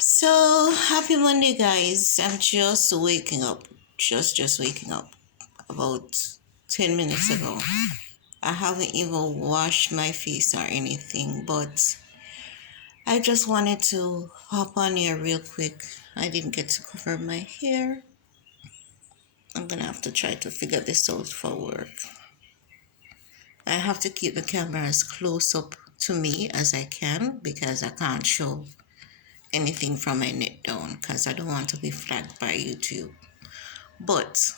So happy Monday, guys! I'm just waking up, just waking up about 10 minutes ago. I haven't even washed my face or anything, but I just wanted to hop on here real quick. I didn't get to cover my hair. I'm gonna have to try to figure this out for work. I have to keep the camera as close up to me as I can because I can't show anything from my neck down because I don't want to be flagged by YouTube. But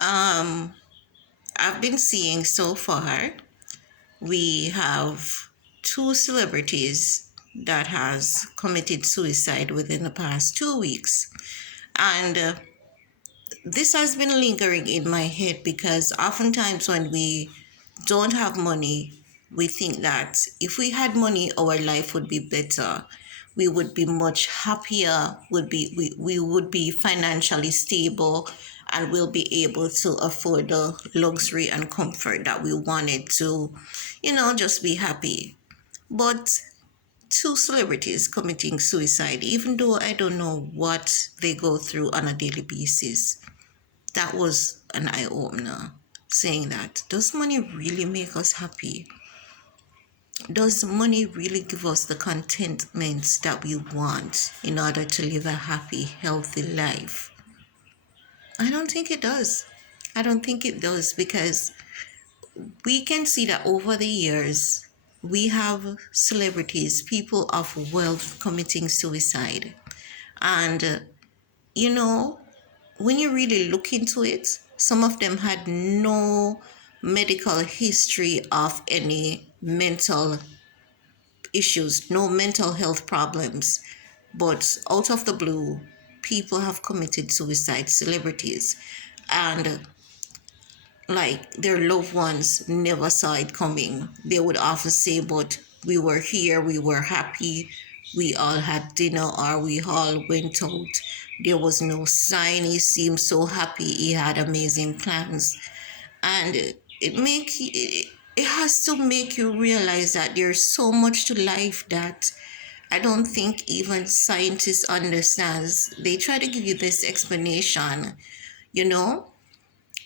um, I've been seeing so far, we have two celebrities that has committed suicide within the past 2 weeks. And this has been lingering in my head because oftentimes when we don't have money, we think that if we had money, our life would be better. We would be much happier, we would be financially stable, and we'll be able to afford the luxury and comfort that we wanted to, just be happy. But two celebrities committing suicide, even though I don't know what they go through on a daily basis, that was an eye opener. Saying that, does money really make us happy? Does money really give us the contentment that we want in order to live a happy, healthy life? I don't think it does. I don't think it does because we can see that over the years, we have celebrities, people of wealth committing suicide. And, you know, when you really look into it, some of them had no medical history of any mental issues, no mental health problems. But out of the blue, people have committed suicide, celebrities, and like their loved ones never saw it coming. They would often say, but we were here, we were happy, we all had dinner, or we all went out. There was no sign. He seemed so happy. He had amazing plans. And it has to make you realize that there's so much to life that I don't think even scientists understands. They try to give you this explanation, you know,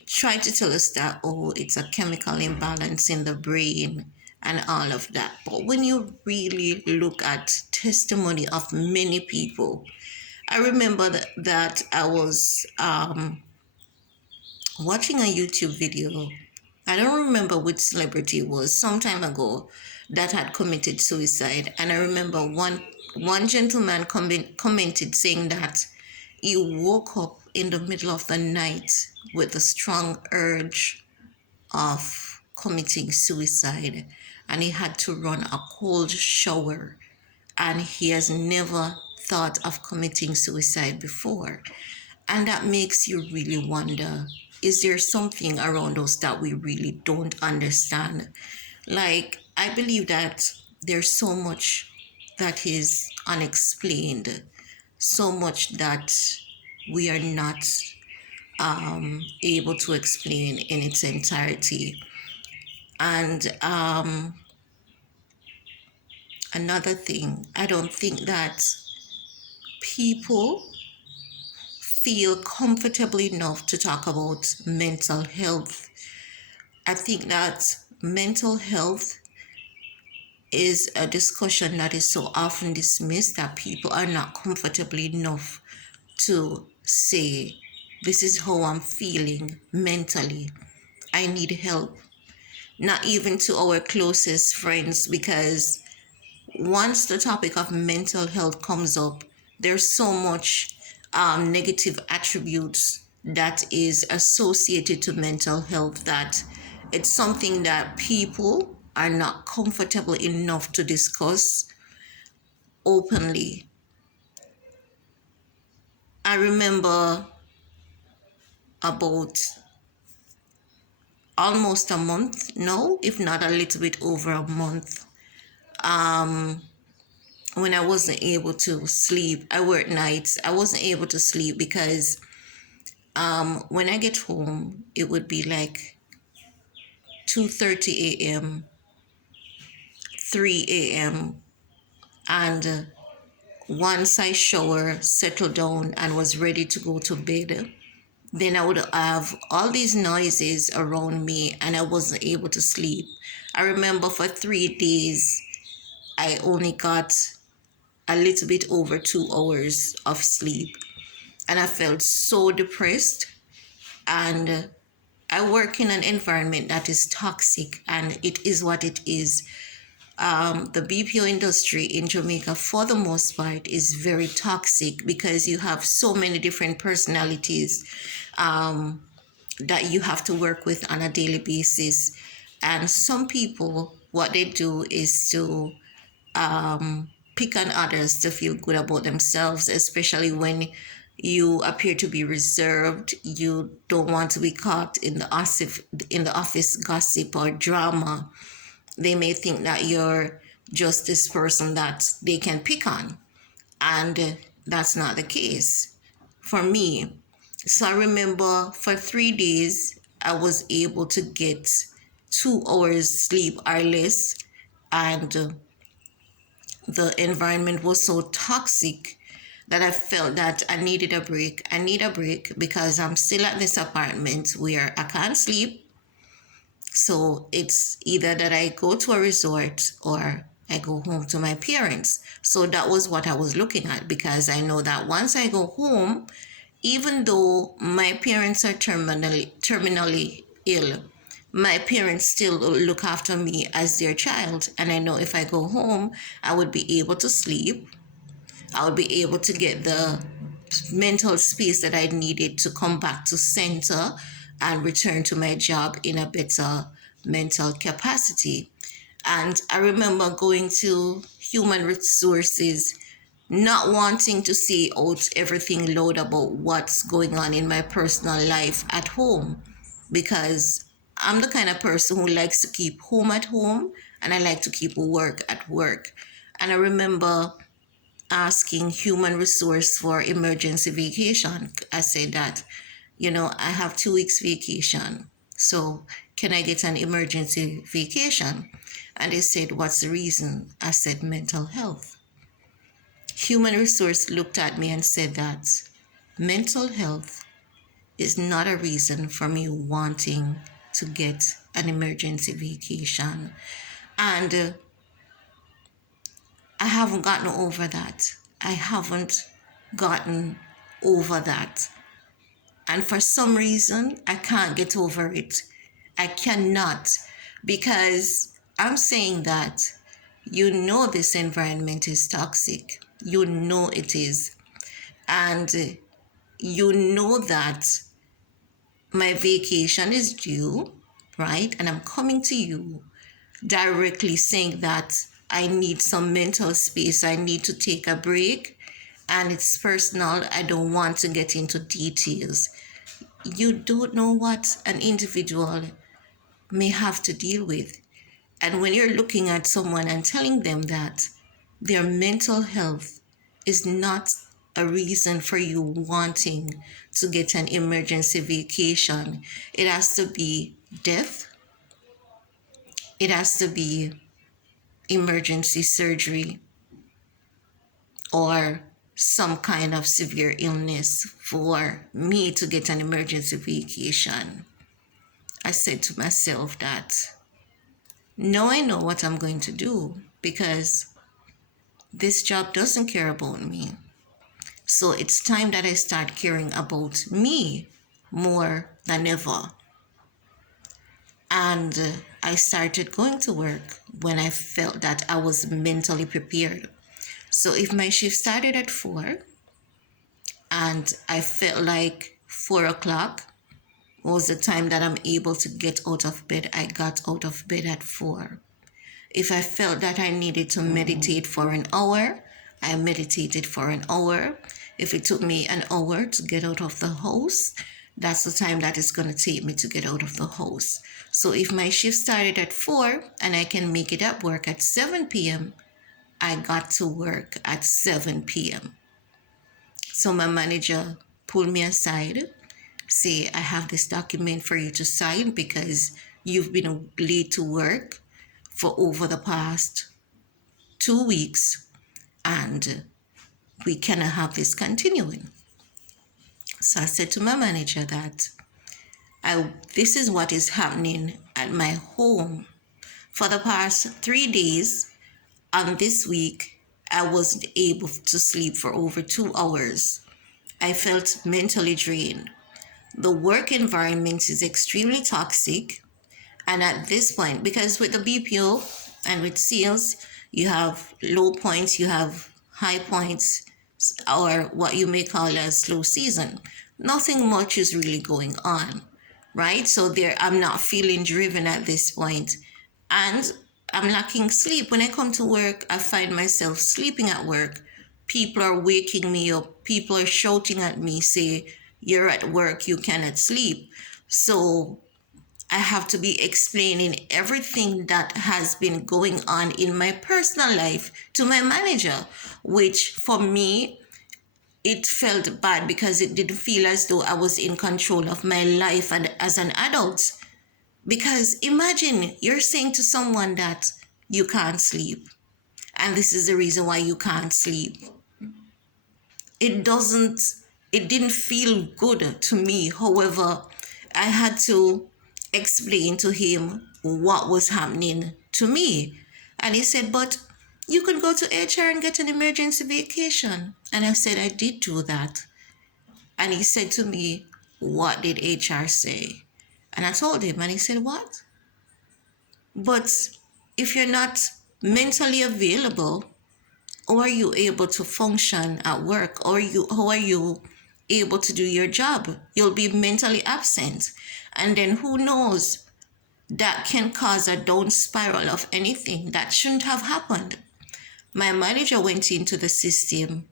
try to tell us that, oh, it's a chemical imbalance in the brain and all of that. But when you really look at testimony of many people, I remember that I was watching a YouTube video. I don't remember which celebrity it was some time ago that had committed suicide. And I remember one gentleman commented saying that he woke up in the middle of the night with a strong urge of committing suicide, and he had to run a cold shower, and he has never thought of committing suicide before. And that makes you really wonder, is there something around us that we really don't understand? Like, I believe that there's so much that is unexplained, so much that we are not able to explain in its entirety. And another thing, I don't think that people feel comfortable enough to talk about mental health. I think that mental health is a discussion that is so often dismissed that people are not comfortable enough to say, this is how I'm feeling mentally. I need help. Not even to our closest friends, because once the topic of mental health comes up, there's so much negative attributes that is associated to mental health that it's something that people are not comfortable enough to discuss openly. I remember about almost a month, no, if not a little bit over a month, when I wasn't able to sleep. I work nights. I wasn't able to sleep because when I get home, it would be like 2:30 a.m., 3 a.m., and Once I shower, settled down, and was ready to go to bed, then I would have all these noises around me and I wasn't able to sleep. I remember for 3 days, I only got a little bit over 2 hours of sleep. And I felt so depressed. And I work in an environment that is toxic, and it is what it is. The BPO industry in Jamaica, for the most part, is very toxic because you have so many different personalities that you have to work with on a daily basis. And some people, what they do is to pick on others to feel good about themselves, especially when you appear to be reserved. You don't want to be caught in the office gossip or drama. They may think that you're just this person that they can pick on, and that's not the case for me. So I remember for 3 days I was able to get 2 hours sleep or less, and the environment was so toxic that I felt that I needed a break. I need a break because I'm still at this apartment where I can't sleep. So it's either that I go to a resort or I go home to my parents. So that was what I was looking at, because I know that once I go home, even though my parents are terminally ill, my parents still look after me as their child. And I know if I go home, I would be able to sleep. I would be able to get the mental space that I needed to come back to center and return to my job in a better mental capacity. And I remember going to human resources, not wanting to say out everything loud about what's going on in my personal life at home, because I'm the kind of person who likes to keep home at home and I like to keep work at work. And I remember asking human resource for emergency vacation. I said that, I have 2 weeks vacation. So can I get an emergency vacation? And they said, what's the reason? I said, mental health. Human resource looked at me and said that mental health is not a reason for me wanting to get an emergency vacation. And I haven't gotten over that. I haven't gotten over that. And for some reason, I can't get over it. I cannot, because I'm saying that this environment is toxic. You know it is. And you know that my vacation is due, right? And I'm coming to you directly saying that I need some mental space. I need to take a break. And it's personal. I don't want to get into details. You don't know what an individual may have to deal with. And when you're looking at someone and telling them that their mental health is not a reason for you wanting to get an emergency vacation, it has to be death, it has to be emergency surgery, or some kind of severe illness for me to get an emergency vacation. I said to myself that now I know what I'm going to do, because this job doesn't care about me. So it's time that I start caring about me more than ever. And I started going to work when I felt that I was mentally prepared. So if my shift started at 4 and I felt like 4 o'clock was the time that I'm able to get out of bed, I got out of bed at 4. If I felt that I needed to meditate for an hour, I meditated for an hour. If it took me an hour to get out of the house, that's the time that it's going to take me to get out of the house. So if my shift started at 4 and I can make it at work at 7 p.m., I got to work at 7 p.m. So my manager pulled me aside, say, I have this document for you to sign because you've been late to work for over the past 2 weeks, and we cannot have this continuing. So I said to my manager that this is what is happening at my home. For the past 3 days and this week, I wasn't able to sleep for over 2 hours. I felt mentally drained. The work environment is extremely toxic. And at this point, because with the BPO and with sales, you have low points, you have high points, or what you may call as slow season. Nothing much is really going on, right? So there, I'm not feeling driven at this point, and I'm lacking sleep. When I come to work, I find myself sleeping at work. People are waking me up. People are shouting at me, say, "You're at work, you cannot sleep." So I have to be explaining everything that has been going on in my personal life to my manager, which for me, it felt bad because it didn't feel as though I was in control of my life and as an adult. Because imagine you're saying to someone that you can't sleep, and this is the reason why you can't sleep. It doesn't, it didn't feel good to me. However, I had to explain to him what was happening to me. And he said, "But you could go to HR and get an emergency vacation." And I said, "I did do that." And he said to me, "What did HR say?" And I told him, and he said, "What? But if you're not mentally available, how are you able to function at work? Or how are you able to do your job? You'll be mentally absent. And then who knows, that can cause a down spiral of anything that shouldn't have happened." My manager went into the system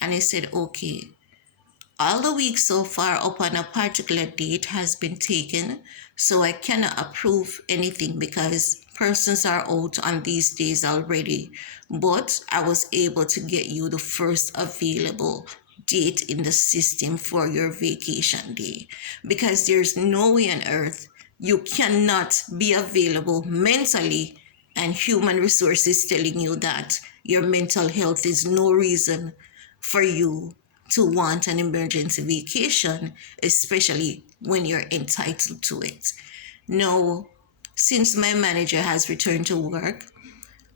and he said, "Okay, all the weeks so far upon a particular date has been taken, so I cannot approve anything because persons are out on these days already. But I was able to get you the first available date in the system for your vacation day, because there's no way on earth you cannot be available mentally and human resources telling you that your mental health is no reason for you to want an emergency vacation, especially when you're entitled to it." Now, since my manager has returned to work,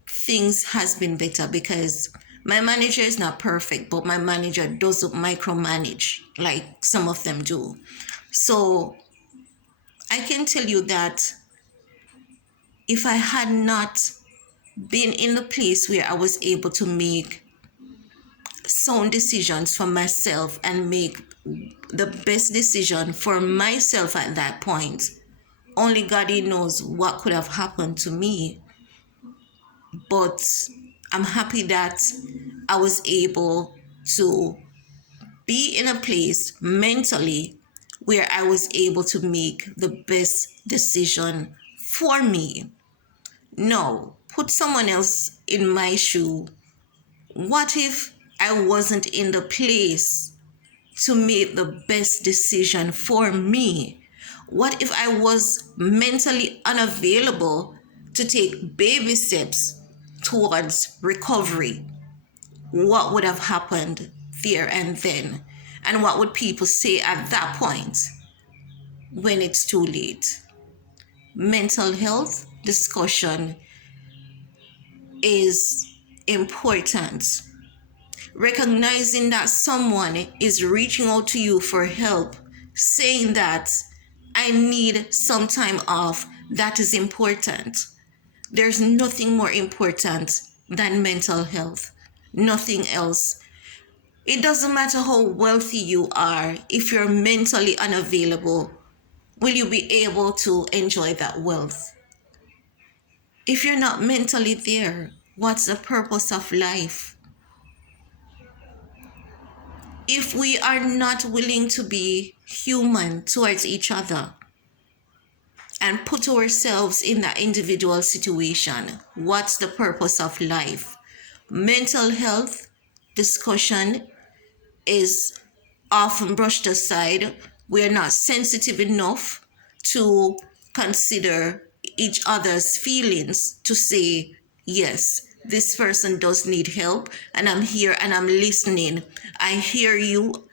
things has been better because my manager is not perfect, but my manager doesn't micromanage like some of them do. So I can tell you that if I had not been in the place where I was able to make sound decisions for myself and make the best decision for myself at that point, only God knows what could have happened to me. But I'm happy that I was able to be in a place mentally where I was able to make the best decision for me. Now, put someone else in my shoe. What if I wasn't in the place to make the best decision for me? What if I was mentally unavailable to take baby steps towards recovery? What would have happened there and then? And what would people say at that point when it's too late? Mental health discussion is important. Recognizing that someone is reaching out to you for help, saying that I need some time off, that is important. There's nothing more important than mental health. Nothing else. It doesn't matter how wealthy you are, if you're mentally unavailable, will you be able to enjoy that wealth? If you're not mentally there, what's the purpose of life? If we are not willing to be human towards each other and put ourselves in that individual situation, what's the purpose of life? Mental health discussion is often brushed aside. We're not sensitive enough to consider each other's feelings to say, yes, this person does need help, and I'm here and I'm listening. I hear you,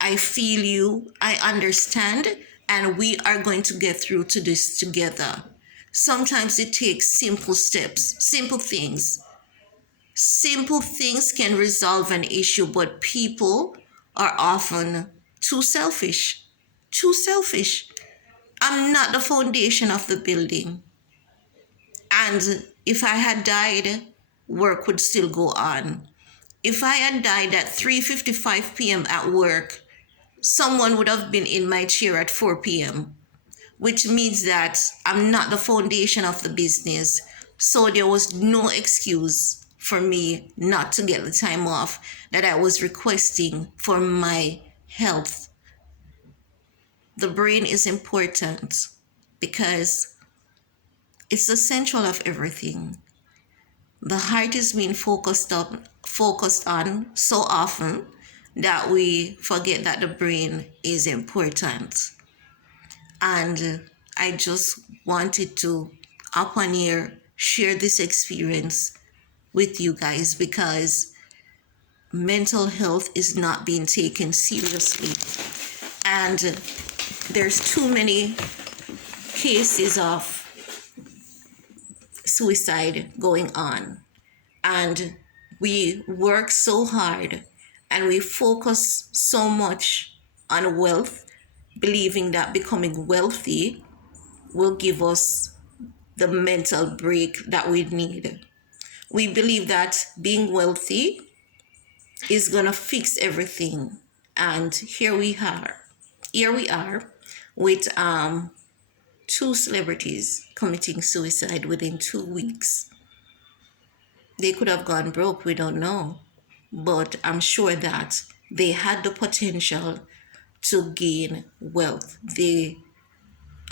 I feel you, I understand, and we are going to get through to this together. Sometimes it takes simple steps, simple things. Simple things can resolve an issue, but people are often too selfish. Too selfish. I'm not the foundation of the building. And if I had died, work would still go on. If I had died at 3:55 p.m. at work, someone would have been in my chair at 4 p.m., which means that I'm not the foundation of the business. So there was no excuse for me not to get the time off that I was requesting for my health. The brain is important because it's the central of everything. The heart is being focused on so often that we forget that the brain is important. And I just wanted to up on here share this experience with you guys because mental health is not being taken seriously. And there's too many cases of suicide going on. And we work so hard and we focus so much on wealth, believing that becoming wealthy will give us the mental break that we need. We believe that being wealthy is gonna fix everything. And here we are. Here we are with two celebrities committing suicide within 2 weeks. They could have gone broke, we don't know. But I'm sure that they had the potential to gain wealth. They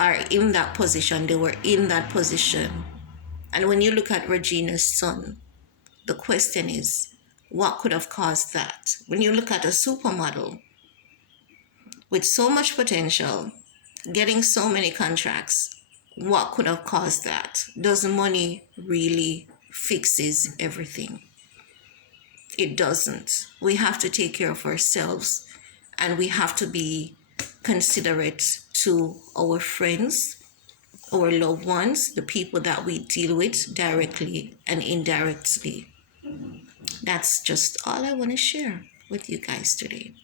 are in that position, they were in that position. And when you look at Regina's son, the question is, what could have caused that? When you look at a supermodel with so much potential, getting so many contracts, what could have caused that? Does money really fixes everything? It doesn't. We have to take care of ourselves and we have to be considerate to our friends, our loved ones, the people that we deal with directly and indirectly. That's just all I want to share with you guys today.